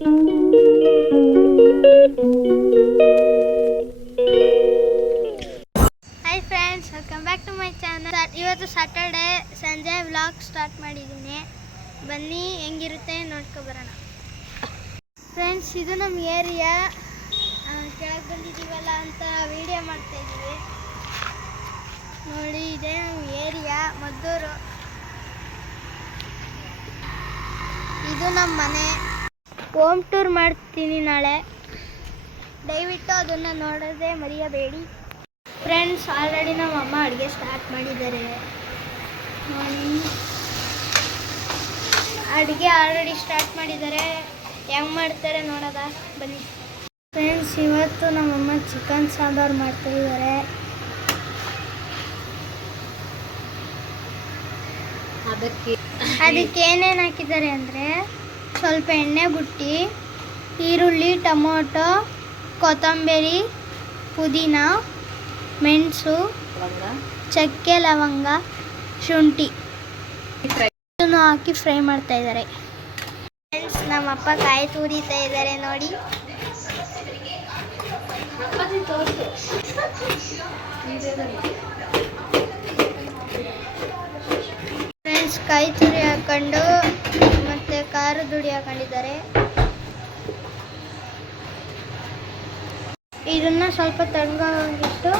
Hi friends, welcome back to my channel. ಇವತ್ತು Saturday ಸಂಜೆ vlog start ಮಾಡಿದ್ದೀನಿ. ಬನ್ನಿ ಹೆಂಗಿರುತ್ತೆ ನೋಡ್ಕೊ ಬರೋಣ. ಫ್ರೆಂಡ್ಸ್, ಇದು ನಮ್ಮ ಏರಿಯಾ. ಕೆಳಗೆ ಬಂದಿದ್ದೀವಲ್ಲ ಅಂತ ವಿಡಿಯೋ ಮಾಡ್ತಾಯಿದ್ದೀವಿ. ನೋಡಿ, ಇದೇ ನಮ್ಮ ಏರಿಯಾ ಮದ್ದೂರು. ಇದು ನಮ್ಮ ಮನೆ. ಹೋಮ್ ಟೂರ್ ಮಾಡ್ತೀನಿ ನಾಳೆ. ದಯವಿಟ್ಟು ಅದನ್ನು ನೋಡೋದೇ ಮರೆಯಬೇಡಿ. ಫ್ರೆಂಡ್ಸ್, ಆಲ್ರೆಡಿ ನಮ್ಮ ಅಮ್ಮ ಅಡುಗೆ ಸ್ಟಾರ್ಟ್ ಮಾಡಿದ್ದಾರೆ. ನೋಡಿ, ಅಡುಗೆ ಆಲ್ರೆಡಿ ಸ್ಟಾರ್ಟ್ ಮಾಡಿದ್ದಾರೆ. ಹೆಂಗೆ ಮಾಡ್ತಾರೆ ನೋಡೋದಾ, ಬನ್ನಿ. ಫ್ರೆಂಡ್ಸ್, ಇವತ್ತು ನಮ್ಮಮ್ಮ ಚಿಕನ್ ಸಾಂಬಾರು ಮಾಡ್ತಾಯಿದ್ದಾರೆ. ಅದಕ್ಕೆ ಏನೇನು ಹಾಕಿದ್ದಾರೆ ಅಂದರೆ, ಸ್ವಲ್ಪ ಎಣ್ಣೆ ಬುಟ್ಟಿ, ಈರುಳ್ಳಿ, ಟೊಮೊಟೊ, ಕೊತ್ತಂಬರಿ, ಪುದೀನ, ಮೆಣಸು, ಚಕ್ಕೆ, ಲವಂಗ, ಶುಂಠಿ ಇದನ್ನು ಹಾಕಿ ಫ್ರೈ ಮಾಡ್ತಾ ಇದ್ದಾರೆ. ಫ್ರೆಂಡ್ಸ್, ನಮ್ಮಪ್ಪ ಕಾಯಿ ತುರಿತಾ ಇದ್ದಾರೆ ನೋಡಿ. ಫ್ರೆಂಡ್ಸ್, ಕಾಯಿ ತುರಿ ಹಾಕೊಂಡು ಮತ್ತೆ ಖಾರದ ಹುಡಿ ಹಾಕೊಂಡಿದ್ದಾರೆ. ಇದನ್ನ ಸ್ವಲ್ಪ ತಣ್ಣಗಾಗಿಟ್ಟು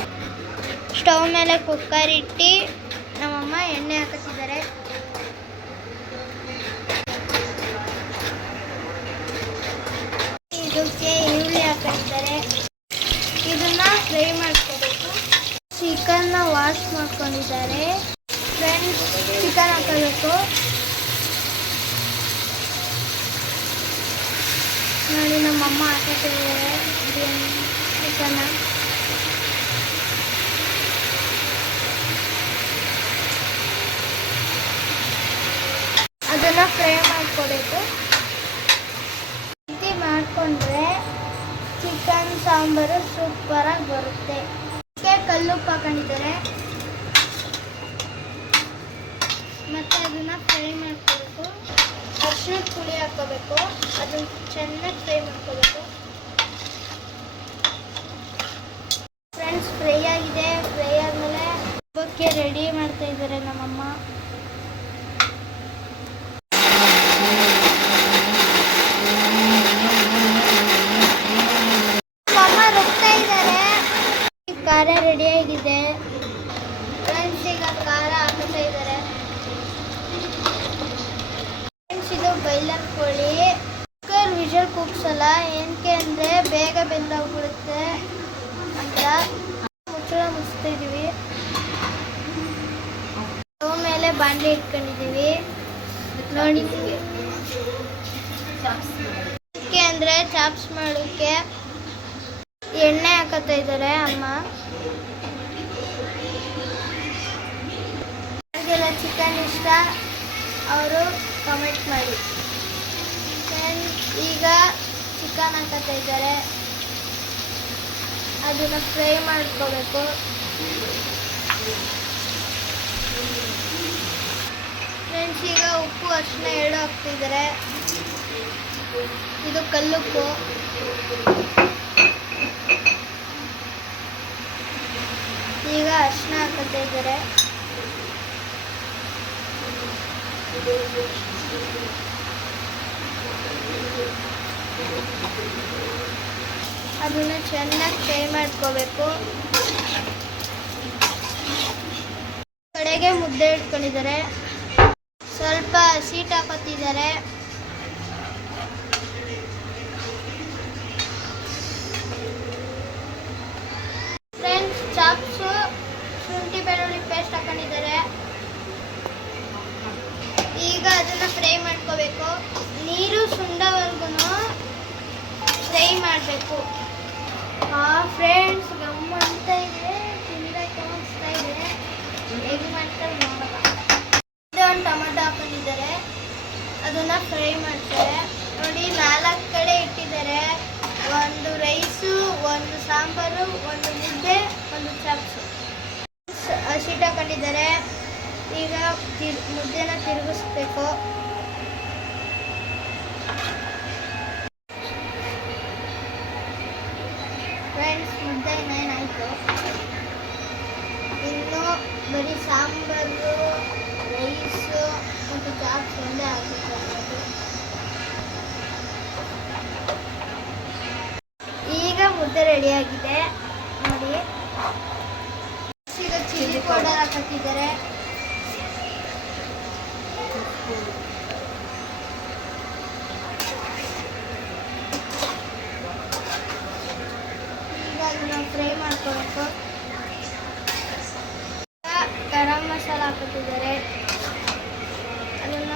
ಸ್ಟವ್ ಮೇಲೆ ಕುಕ್ಕರ್ ಇಟ್ಟು ನಮ್ಮಮ್ಮ ಎಣ್ಣೆ ಹಾಕುತ್ತಿದ್ದಾರೆ. ಇದಕ್ಕೆ ಈರುಳ್ಳಿ ಹಾಕಿದ್ದಾರೆ. ಇದನ್ನ ಫ್ರೈ ಮಾಡ್ಕೋಬೇಕು. ಚಿಕನ್ನ ವಾಶ್ ಮಾಡ್ಕೊಂಡಿದ್ದಾರೆ. ಫ್ರೆಂಡ್ಸ್, ಚಿಕನ್ ಹಾಕೋಬೇಕು. ನೋಡಿ, ನಮ್ಮಮ್ಮ ಹಾಕಿದ್ದಾರೆ ಚಿಕನ್ನ. ಅದನ್ನು ಫ್ರೈ ಮಾಡ್ಕೋಬೇಕು. ಇದು ಮಾಡಿಕೊಂಡ್ರೆ ಚಿಕನ್ ಸಾಂಬಾರು ಸೂಪರಾಗಿ ಬರುತ್ತೆ. ಕಲ್ಲುಪ್ಪು ಹಾಕೊಂಡಿದ್ದಾರೆ. ಮತ್ತು ಅದನ್ನು ಫ್ರೈ ಮಾಡ್ಕೋಬೇಕು. ಅರಿಶಿಣದ ಪುಡಿ ಹಾಕ್ಕೋಬೇಕು. ಅದನ್ನು ಚೆನ್ನಾಗಿ ಫ್ರೈ ಮಾಡ್ಕೋಬೇಕು. ಫ್ರೆಂಡ್ಸ್, ಫ್ರೈ ಆಗಿದೆ. ಫ್ರೈ ಆದಮೇಲೆ ಹಬ್ಬಕ್ಕೆ ರೆಡಿ ಮಾಡ್ತಾ ಇದ್ದಾರೆ ನಮ್ಮಮ್ಮ. ಖಾರ ರೆಡಿಯಾಗಿದೆ. ಫ್ರೆಂಡ್ಸ್, ಈಗ ಖಾರ ಹಾಕ್ತಾ ಇದ್ದಾರೆ. ಫ್ರೆಂಡ್ಸ್, ಇದು ಬಾಯ್ಲರ್ ಕೋಳಿ. ಕುಕ್ಕರ್ ವಿಷಲ್ ಕೂಗ್ಸಲ್ಲ. ಏನಕ್ಕೆ ಅಂದರೆ ಬೇಗ ಬೆಂದೋಗ್ಬಿಡುತ್ತೆ ಅಂತ ಮುಚ್ಚಳ ಮುಚ್ತಾ ಇದ್ದೀವಿ. ಸ್ಟವ್ ಮೇಲೆ ಬಾಣಲೆ ಇಟ್ಕೊಂಡಿದ್ದೀವಿ ನೋಡಿ. ಅದಕ್ಕೆ ಅಂದರೆ ಚಾಪ್ಸ್ ಮಾಡೋಕ್ಕೆ ಎಣ್ಣೆ ಹಾಕತ್ತಾ ಇದ್ದಾರೆ ಅಮ್ಮ. ಯಾರಿಗೆಲ್ಲ ಚಿಕನ್ ಇಷ್ಟ ಅವರು ಕಮೆಂಟ್ ಮಾಡಿ. ಈಗ ಚಿಕನ್ ಹಾಕತ್ತಾ ಇದ್ದಾರೆ. ಅದನ್ನು ಫ್ರೈ ಮಾಡ್ಕೋಬೇಕು. ಫ್ರೆಂಡ್ಸ್, ಈಗ ಉಪ್ಪು ಅರಿಶಿನ ಎರಡು ಹಾಕ್ತಿದ್ದಾರೆ. ಇದು ಕಲ್ಲುಪ್ಪು. ಈಗ ಅರಿಶಿನ ಹಾಕತ್ತಾ ಇದ್ದಾರೆ. ಅದನ್ನು ಚೆನ್ನಾಗಿ ಫ್ರೈ ಮಾಡ್ಕೋಬೇಕು. ಕಡೆಗೆ ಮುದ್ದೆ ಇಟ್ಕೊಂಡಿದ್ದಾರೆ. ಸ್ವಲ್ಪ ಹಸಿಟ್ಟು ಹಾಕೋತಿದ್ದಾರೆ. ಫ್ರೆಂಡ್ಸ್, ಚಾಪ್ಸು, ಶುಂಠಿ ಬೆಳ್ಳುಳ್ಳಿ ಪೇಸ್ಟ್ ಹಾಕೊಂಡಿದ್ದಾರೆ. ಈಗ ಅದನ್ನು ಫ್ರೈ ಮಾಡ್ಕೋಬೇಕು. ನೀರು ಸುಂಡವರೆಗೂ ಫ್ರೈ ಮಾಡಬೇಕು. ಫ್ರೆಂಡ್ಸ್, ಗಮ್ಮ ಅಂತ ಇದೆ. ತಿನ್ನಕ್ಕೆ ಅನಿಸ್ತಾ ಇದೆ. ಹೇಗೆ ಮಾಡ್ತಾರೆ ನೋಡೋಣ. ಒಂದು ಟೊಮೆಟೊ ಹಾಕೊಂಡಿದ್ದಾರೆ. ಅದನ್ನು ಫ್ರೈ ಮಾಡ್ತಾರೆ. ನೋಡಿ, 4 ಕಡೆ ಇಟ್ಟಿದ್ದಾರೆ. ಒಂದು ರೈಸು, ಒಂದು ಸಾಂಬಾರು, ಒಂದು ಮುದ್ದೆ, ಒಂದು ಚಾಪ್ಸು. ಹಸಿಟ್ಟು ಹಾಕೊಂಡಿದ್ದಾರೆ. ಈಗ ಮುದ್ದೆನ ತಿರುಗಿಸ್ಬೇಕು. ಮುದ್ದೆ ಇನ್ನೇನಾಯಿತು. ಇನ್ನು ಬರೀ ಸಾಂಬಾರು, ರೈಸು ಮತ್ತು ಚಾಪ್ಸ್ ಒಂದೇ ಹಾಕಿತ್ತು. ಈಗ ಮುದ್ದೆ ರೆಡಿಯಾಗಿದೆ ನೋಡಿ. ಈಗ ಚಿಲ್ಲಿ ಪೌಡರ್ ಹಾಕಿದ್ದಾರೆ. ಈಗ ಅದನ್ನ ಫ್ರೈ ಮಾಡ್ಕೋಬೇಕು. ಗರಂ ಮಸಾಲ ಹಾಕಿದ್ದಾರೆ. ಅದನ್ನ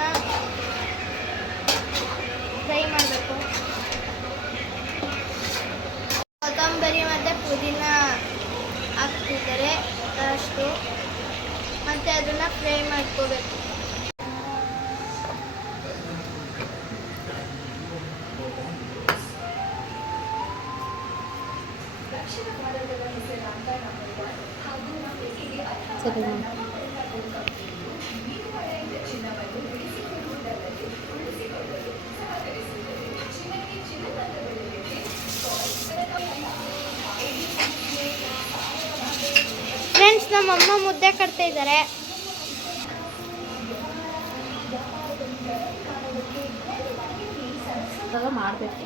ಫ್ರೈ ಮಾಡಬೇಕು. ಕೊತ್ತಂಬರಿ ಮತ್ತು ಪುದೀನ ಹಾಕ್ತಿದ್ದಾರೆ ಅಷ್ಟು. ಮತ್ತು ಅದನ್ನು ಫ್ರೈ ಮಾಡ್ಕೋಬೇಕು. ಫ್ರೆಂಡ್ಸ್, ನಮ್ಮಮ್ಮ ಮುದ್ದೆ ಕಟ್ತಾ ಇದ್ದಾರೆ. ಮಾಡಬೇಕು.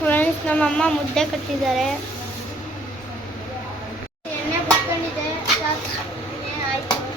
ಫ್ರೆಂಡ್ಸ್, ನಮ್ಮಮ್ಮ ಮುದ್ದೆ ಕಟ್ಟಿದ್ದಾರೆ. ಎಣ್ಣೆ ಬಿಟ್ಕೊಂಡಿದೆ. ಆಯ್ತು.